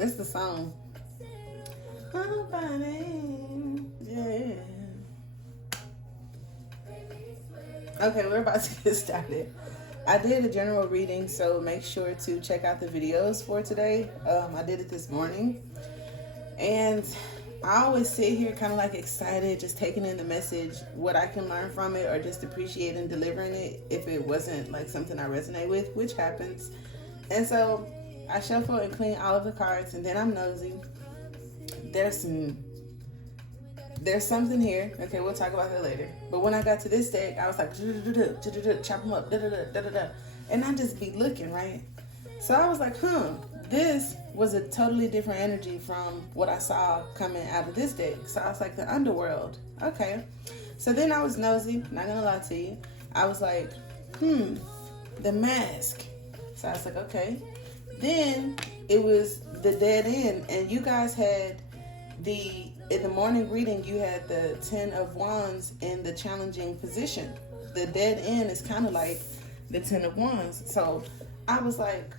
This is the song. Yeah. Okay, we're about to get started. I did a general reading, so make sure to check out the videos for today. I did it this morning. And I always sit here kind of like excited, just taking in the message, what I can learn from it, or just appreciating delivering it if it wasn't like something I resonate with, which happens. And so I shuffle and clean all of the cards, and then I'm nosy. There's something here. Okay, we'll talk about that later. But when I got to this deck, I was like, chop them up, and I just be looking, right? So I was like, this was a totally different energy from what I saw coming out of this deck. So I was like, the underworld. Okay. So then I was nosy, not gonna lie to you. I was like, the mask. So I was like, okay. Then it was the dead end, and you guys had in the morning reading, you had the 10 of Wands in the challenging position. The dead end is kind of like the 10 of Wands. So I was like,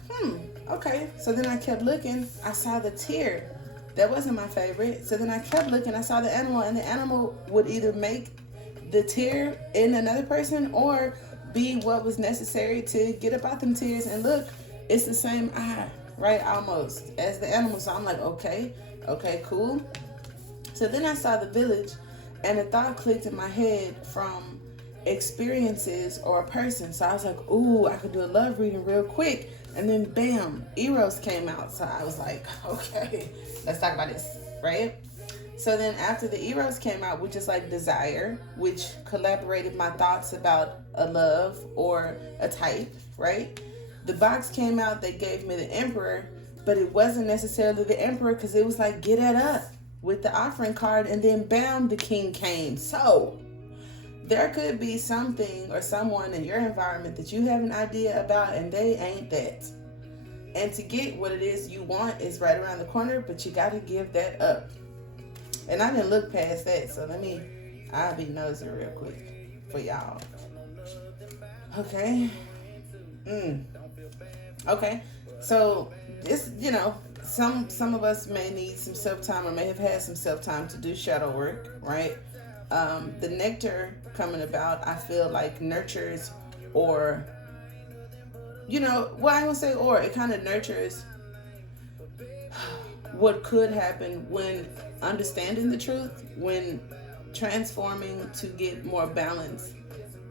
okay. So then I kept looking. I saw the tear. That wasn't my favorite. So then I kept looking. I saw the animal, and the animal would either make the tear in another person or be what was necessary to get about them tears. And look, it's the same eye, right? Almost as the animal. So I'm like, okay, cool. So then I saw the village, and a thought clicked in my head from experiences or a person. So I was like, ooh, I could do a love reading real quick. And then bam, Eros came out. So I was like, okay, let's talk about this, right? So then after the Eros came out, which is like desire, which collaborated my thoughts about a love or a type, right? The box came out, they gave me the Emperor, but it wasn't necessarily the Emperor, because it was like, get it up with the offering card, and then bam, the King came. So there could be something or someone in your environment that you have an idea about, and they ain't that. And to get what it is you want is right around the corner, but you got to give that up. And I didn't look past that, so I'll be nosy real quick for y'all. Okay. Okay. So this, some of us may need some self-time, or may have had some self-time to do shadow work, right? The nectar coming about, I feel like nurtures, or, I ain't gonna say or, it kind of nurtures what could happen when understanding the truth, when transforming to get more balance.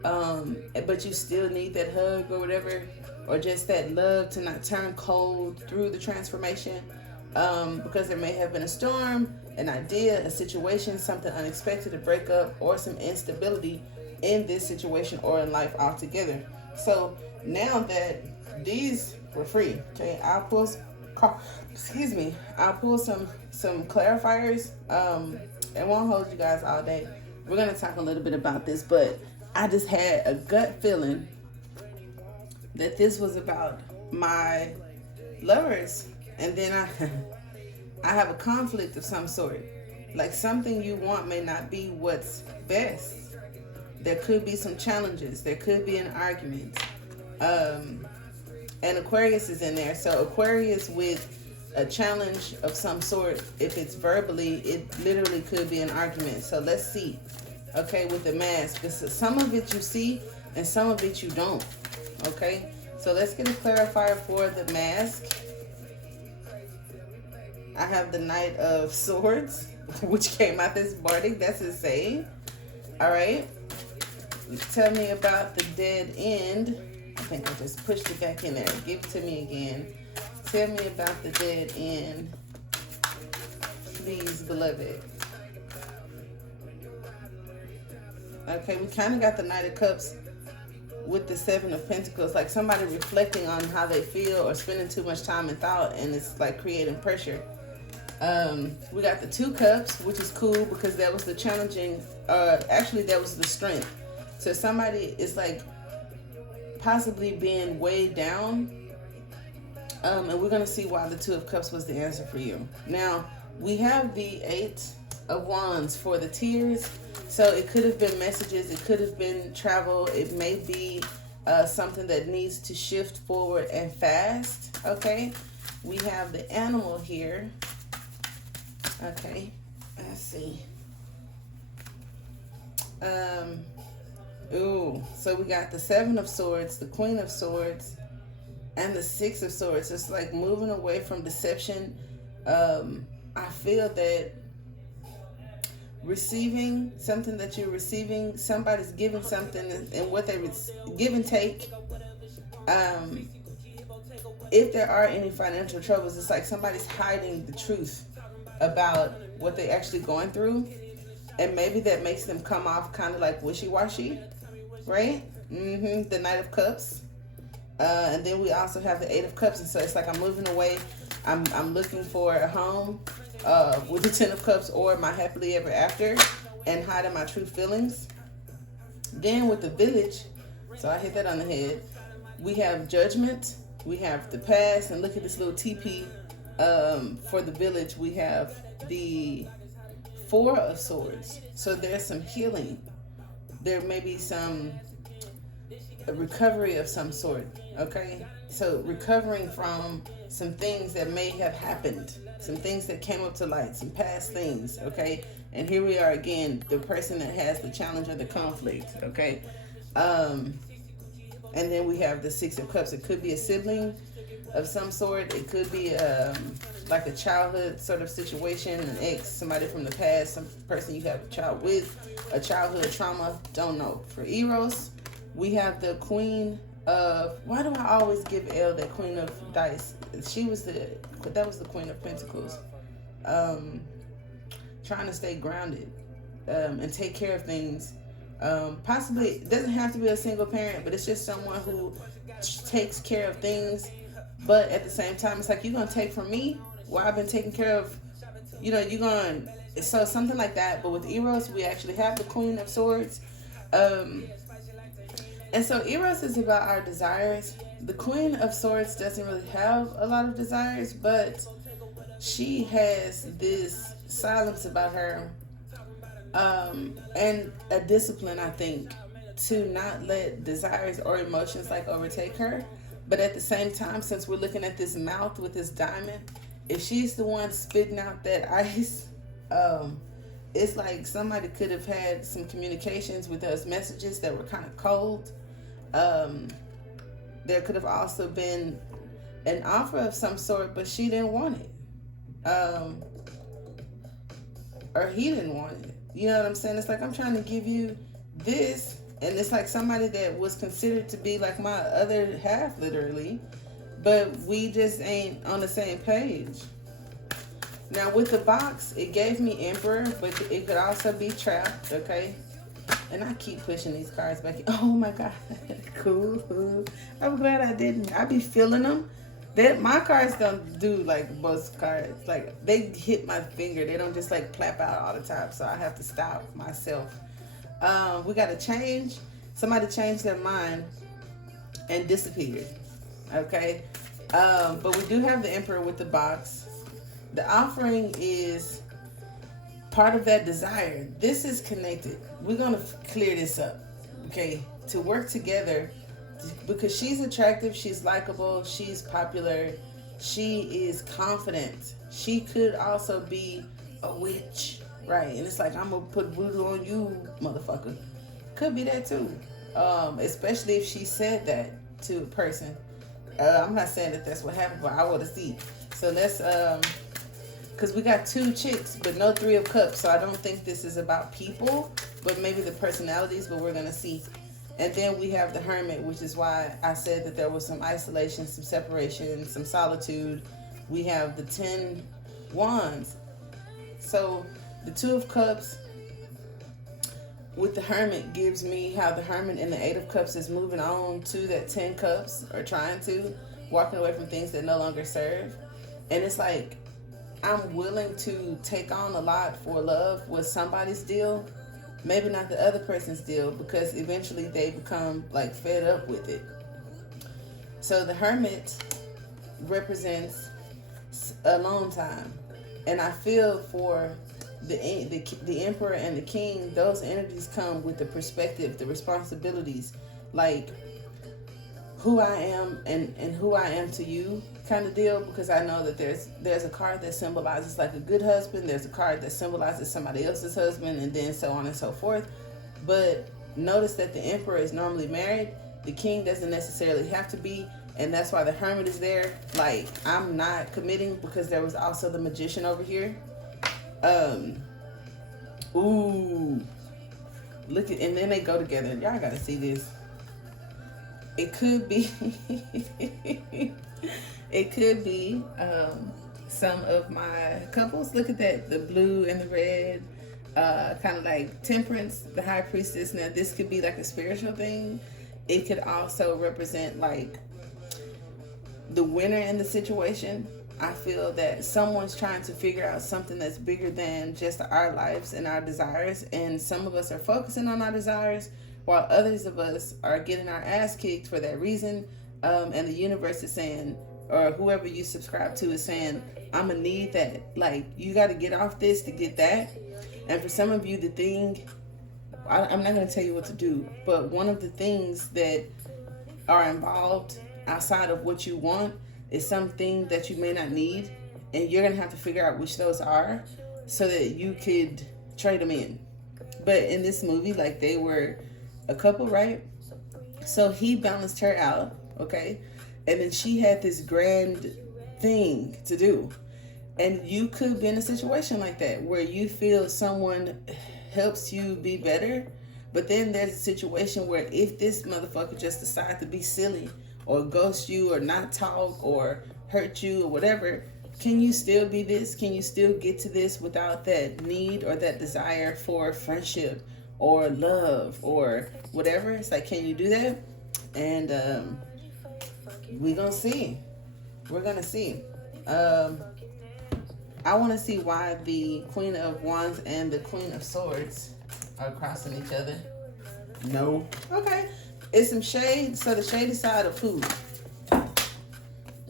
But you still need that hug or whatever, or just that love to not turn cold through the transformation, because there may have been a storm, an idea, a situation, something unexpected, a breakup, or some instability in this situation or in life altogether. So now that these were free, okay, I'll pull some clarifiers. It won't hold you guys all day. We're gonna talk a little bit about this, but I just had a gut feeling that this was about my lovers, and then I have a conflict of some sort. Like, something you want may not be what's best. There could be some challenges. There could be an argument. And Aquarius is in there. So Aquarius with a challenge of some sort, if it's verbally, it literally could be an argument. So let's see. Okay, with the mask. Some of it you see and some of it you don't. Okay, so let's get a clarifier for the mask. I have the Knight of Swords, which came out this morning. That's insane. All right. Tell me about the dead end. I think I just pushed it back in there. Give it to me again. Tell me about the dead end, please, beloved. Okay, we kind of got the Knight of Cups with the Seven of Pentacles, like somebody reflecting on how they feel or spending too much time in thought, and it's like creating pressure. We got the Two Cups, which is cool because that was the challenging, actually that was the strength. So somebody is like possibly being weighed down, and we're going to see why the Two of Cups was the answer for you. Now, we have the Eight of Wands for the tears. So it could have been messages, it could have been travel, it may be something that needs to shift forward and fast, okay? We have the animal here. Okay, let's see. So we got the Seven of Swords, the Queen of Swords, and the Six of Swords. It's like moving away from deception. I feel that receiving something that you're receiving, somebody's giving something, and what they give and take. If there are any financial troubles, it's like somebody's hiding the truth about what they're actually going through, and maybe that makes them come off kind of like wishy-washy, right? The Knight of Cups, and then we also have the Eight of Cups, and so it's like I'm moving away. I'm looking for a home with the Ten of Cups, or my happily ever after, and hiding my true feelings. Then with the Village, so I hit that on the head. We have Judgment. We have the past, and look at this little teepee. For the Village, we have the Four of Swords. So there's some healing. There may be some recovery of some sort, okay? So recovering from some things that may have happened, some things that came up to light, some past things, okay? And here we are again, the person that has the challenge or the conflict, okay? And then we have the Six of Cups. It could be a sibling of some sort. It could be like a childhood sort of situation, an ex, somebody from the past, some person you have a child with, a childhood trauma, don't know. For Eros, we have the Queen of, why do I always give Elle that Queen of Dice? That was the Queen of Pentacles. Trying to stay grounded and take care of things. Possibly, it doesn't have to be a single parent, but it's just someone who takes care of things. But at the same time, it's like, you're going to take from me? Well, I've been taking care of, you're going, so something like that. But with Eros, we actually have the Queen of Swords. And so Eros is about our desires. The Queen of Swords doesn't really have a lot of desires, but she has this silence about her, and a discipline, I think, to not let desires or emotions like overtake her. But at the same time, since we're looking at this mouth with this diamond, if she's the one spitting out that ice, it's like somebody could have had some communications with us, messages that were kind of cold. There could have also been an offer of some sort, but she didn't want it. Or he didn't want it. You know what I'm saying? It's like, I'm trying to give you this, and it's like somebody that was considered to be like my other half, literally, but we just ain't on the same page. Now with the box, it gave me Emperor, but it could also be Trapped, okay? And I keep pushing these cards back. Oh my God, cool. I'm glad I didn't. I be feeling them. My cards don't do like most cards. Like, they hit my finger. They don't just like plap out all the time. So I have to stop myself. We got to change. Somebody changed their mind and disappeared. Okay. But we do have the Emperor with the box. The offering is part of that desire. This is connected. We're going to clear this up. Okay. To work together. Because she's attractive, she's likable, she's popular, she is confident. She could also be a witch, right? And it's like, I'm gonna put voodoo on you, motherfucker. Could be that too, especially if she said that to a person. I'm not saying that that's what happened, but I want to see. So let's, because we got two chicks, but no Three of Cups. So I don't think this is about people, but maybe the personalities. But we're gonna see. And then we have the Hermit, which is why I said that there was some isolation, some separation, some solitude. We have the 10 Wands. So the Two of Cups with the Hermit gives me how the Hermit and the Eight of Cups is moving on to that 10 Cups, or trying to, walking away from things that no longer serve. And it's like, I'm willing to take on a lot for love with somebody's deal. Maybe not the other person's deal, because eventually they become like fed up with it. So the Hermit represents alone time. And I feel for the Emperor and the King, those energies come with the perspective, the responsibilities. Like, who I am and who I am to you kind of deal, because I know that there's a card that symbolizes like a good husband, there's a card that symbolizes somebody else's husband, and then so on and so forth. But notice that the emperor is normally married, the king doesn't necessarily have to be, and that's why the hermit is there. Like, I'm not committing, because there was also the magician over here. Ooh, look at, and then they go together. Y'all gotta see this. It could be it could be some of my couples. Look at that, the blue and the red, kind of like temperance, the high priestess. Now this could be like a spiritual thing. It could also represent like the winner in the situation. I feel that someone's trying to figure out something that's bigger than just our lives and our desires, and some of us are focusing on our desires while others of us are getting our ass kicked for that reason. And the universe is saying, or whoever you subscribe to is saying, I'm gonna need that. Like, you got to get off this to get that. And for some of you, the thing, I'm not going to tell you what to do, but one of the things that are involved outside of what you want is something that you may not need, and you're going to have to figure out which those are so that you could trade them in. But in this movie, like, they were a couple, right? So he balanced her out, okay? And then she had this grand thing to do. And you could be in a situation like that where you feel someone helps you be better, but then there's a situation where if this motherfucker just decides to be silly or ghost you or not talk or hurt you or whatever, can you still be this? Can you still get to this without that need or that desire for friendship or love or whatever? It's like, can you do that? And we're gonna see. We're gonna see. I want to see why the Queen of Wands and the Queen of Swords are crossing each other. No. Okay. It's some shade. So the shady side of who?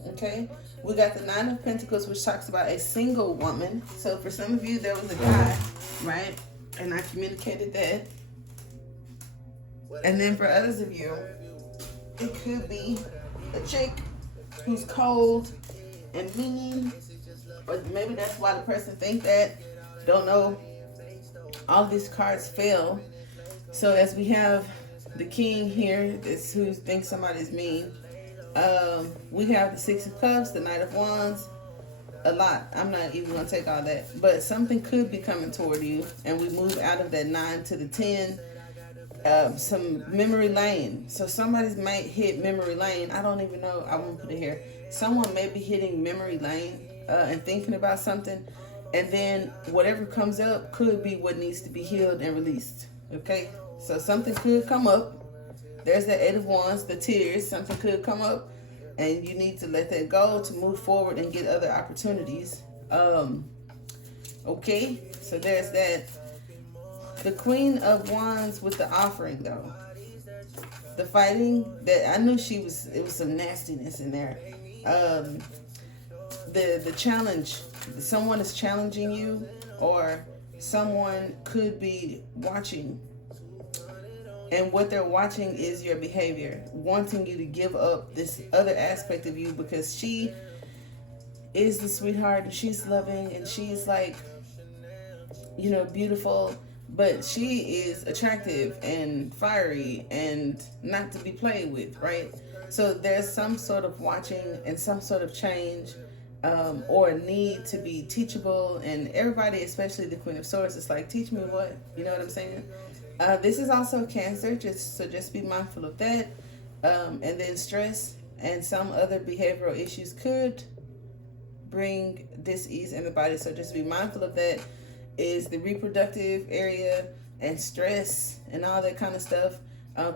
Okay. We got the Nine of Pentacles, which talks about a single woman. So for some of you, there was a guy, right? And I communicated that. And then for others of you, it could be a chick who's cold and mean. Or maybe that's why the person think that. Don't know. All these cards fail. So as we have the king here, this who thinks somebody's mean. We have the Six of Cups, the Knight of Wands. A lot. I'm not even going to take all that. But something could be coming toward you. And we move out of that 9 to the 10. Some memory lane. So somebody might hit memory lane. I don't even know. I won't put it here. Someone may be hitting memory lane. And thinking about something, and then whatever comes up could be what needs to be healed and released. Okay, so something could come up. There's the Eight of Wands, the tears. Something could come up, and you need to let that go to move forward and get other opportunities. Okay, so there's that. The Queen of Wands with the offering, though. The fighting, that I knew it was some nastiness in there. The challenge, someone is challenging you, or someone could be watching, and what they're watching is your behavior, wanting you to give up this other aspect of you, because she is the sweetheart and she's loving and she's like, you know, beautiful, but she is attractive and fiery and not to be played with, right? So there's some sort of watching and some sort of change, or need to be teachable, and everybody, especially the Queen of Swords, is like, teach me what? You know what I'm saying? This is also Cancer, just be mindful of that. And then stress and some other behavioral issues could bring dis-ease in the body, so just be mindful of that. Is the reproductive area, and stress and all that kind of stuff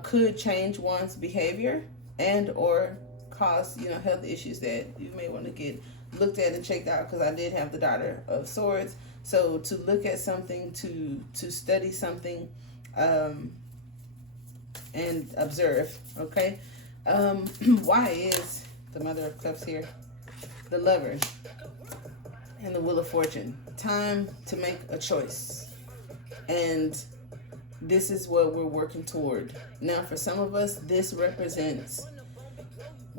could change one's behavior and or cause, you know, health issues that you may want to get looked at and checked out, because I did have the Daughter of Swords. So to look at something, to study something, and observe. Okay. Why is the Mother of Cups here? The Lover and the Wheel of Fortune. Time to make a choice, and this is what we're working toward. Now for some of us, this represents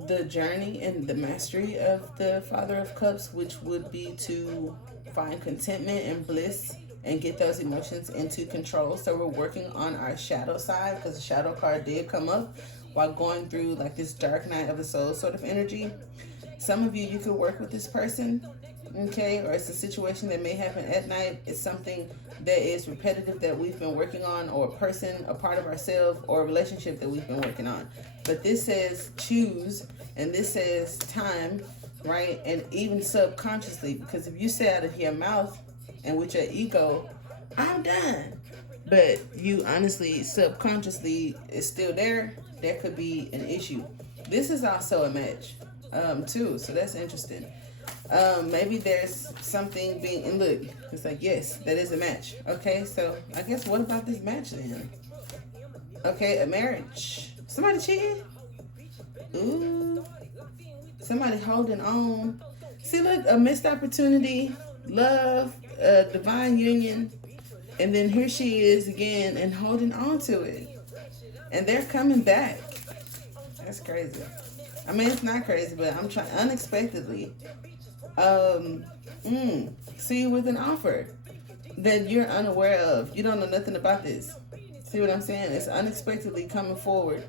the journey and the mastery of the Father of Cups, which would be to find contentment and bliss and get those emotions into control. So we're working on our shadow side, because the shadow card did come up while going through like this dark night of the soul sort of energy. Some of you could work with this person, okay? Or it's a situation that may happen at night. It's something that is repetitive that we've been working on, or a person, a part of ourselves, or a relationship that we've been working on. But this says choose, and this says time, right? And even subconsciously, because if you say out of your mouth and with your ego, I'm done, but you honestly, subconsciously, is still there, that could be an issue. This is also a match, too, so that's interesting. Maybe there's something being, and look, it's like, yes, that is a match. Okay, so I guess what about this match then? Okay, a marriage. Somebody cheating? Ooh. Somebody holding on. See, look, a missed opportunity, love, divine union, and then here she is again and holding on to it. And they're coming back. That's crazy. I mean, it's not crazy, but I'm trying unexpectedly. See you with an offer that you're unaware of. You don't know nothing about this. See what I'm saying? It's unexpectedly coming forward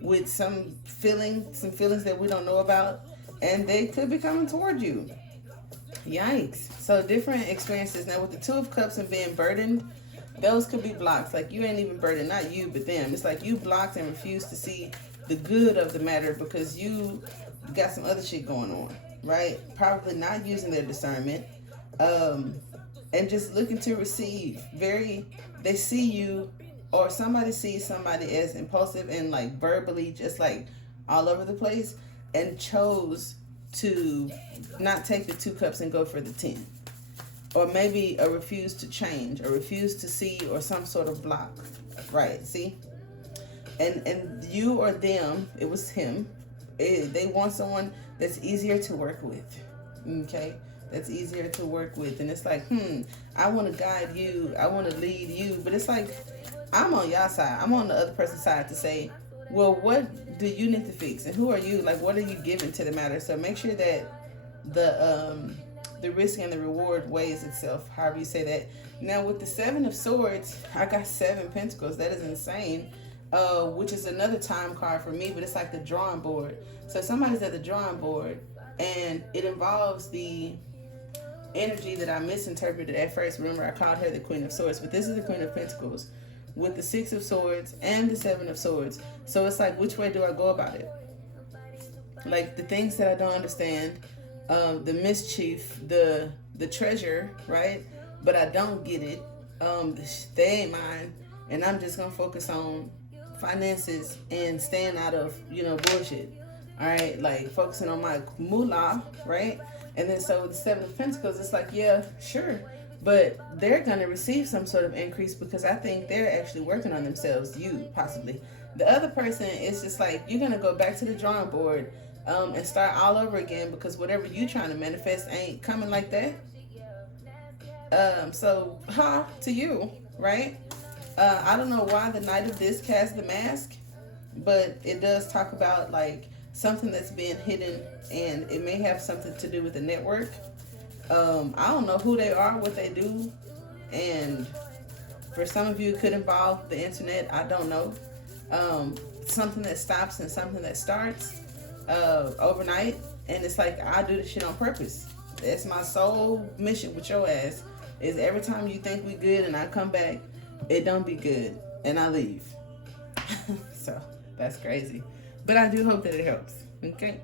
with some feelings that we don't know about, and they could be coming toward you. Yikes. So different experiences. Now with the Two of Cups and being burdened, those could be blocks. Like you ain't even burdened, not you, but them. It's like you blocked and refused to see the good of the matter because you got some other shit going on, right? Probably not using their discernment, and just looking to receive. They see you, or somebody sees somebody as impulsive and like verbally just like all over the place, and chose to not take the 2 cups and go for the 10. Or maybe a refuse to change, or refuse to see, or some sort of block. Right, see? And you or them, it was him, they want someone that's easier to work with. Okay? That's easier to work with. And it's like, I want to guide you, I want to lead you. But it's like, I'm on y'all side. I'm on the other person's side to say, well, what do you need to fix? And who are you? Like, what are you giving to the matter? So make sure that the risk and the reward weighs itself, however you say that. Now, with the 7 of Swords, I got 7 Pentacles. That is insane, which is another time card for me, but it's like the drawing board. So somebody's at the drawing board, and it involves the energy that I misinterpreted at first. Remember, I called her the Queen of Swords, but this is the Queen of Pentacles with the 6 of Swords and the 7 of Swords. So it's like, which way do I go about it? Like the things that I don't understand, the mischief, the treasure, right? But I don't get it. They ain't mine, and I'm just gonna focus on finances and staying out of bullshit. All right, like focusing on my moolah, right? And then so with the 7 of Pentacles, it's like, yeah, sure, but they're gonna receive some sort of increase because I think they're actually working on themselves. You possibly. The other person is just like, you're gonna go back to the drawing board and start all over again because whatever you trying to manifest ain't coming like that. So to you, right? I don't know why the Knight of Discs has the mask, but it does talk about like something that's being hidden, and it may have something to do with the network. I don't know who they are, what they do, and for some of you it could involve the internet. I don't know. Something that stops and something that starts overnight, and it's like, I do this shit on purpose. That's my sole mission with your ass, is every time you think we good and I come back, it don't be good and I leave. So that's crazy, but I do hope that it helps. Okay.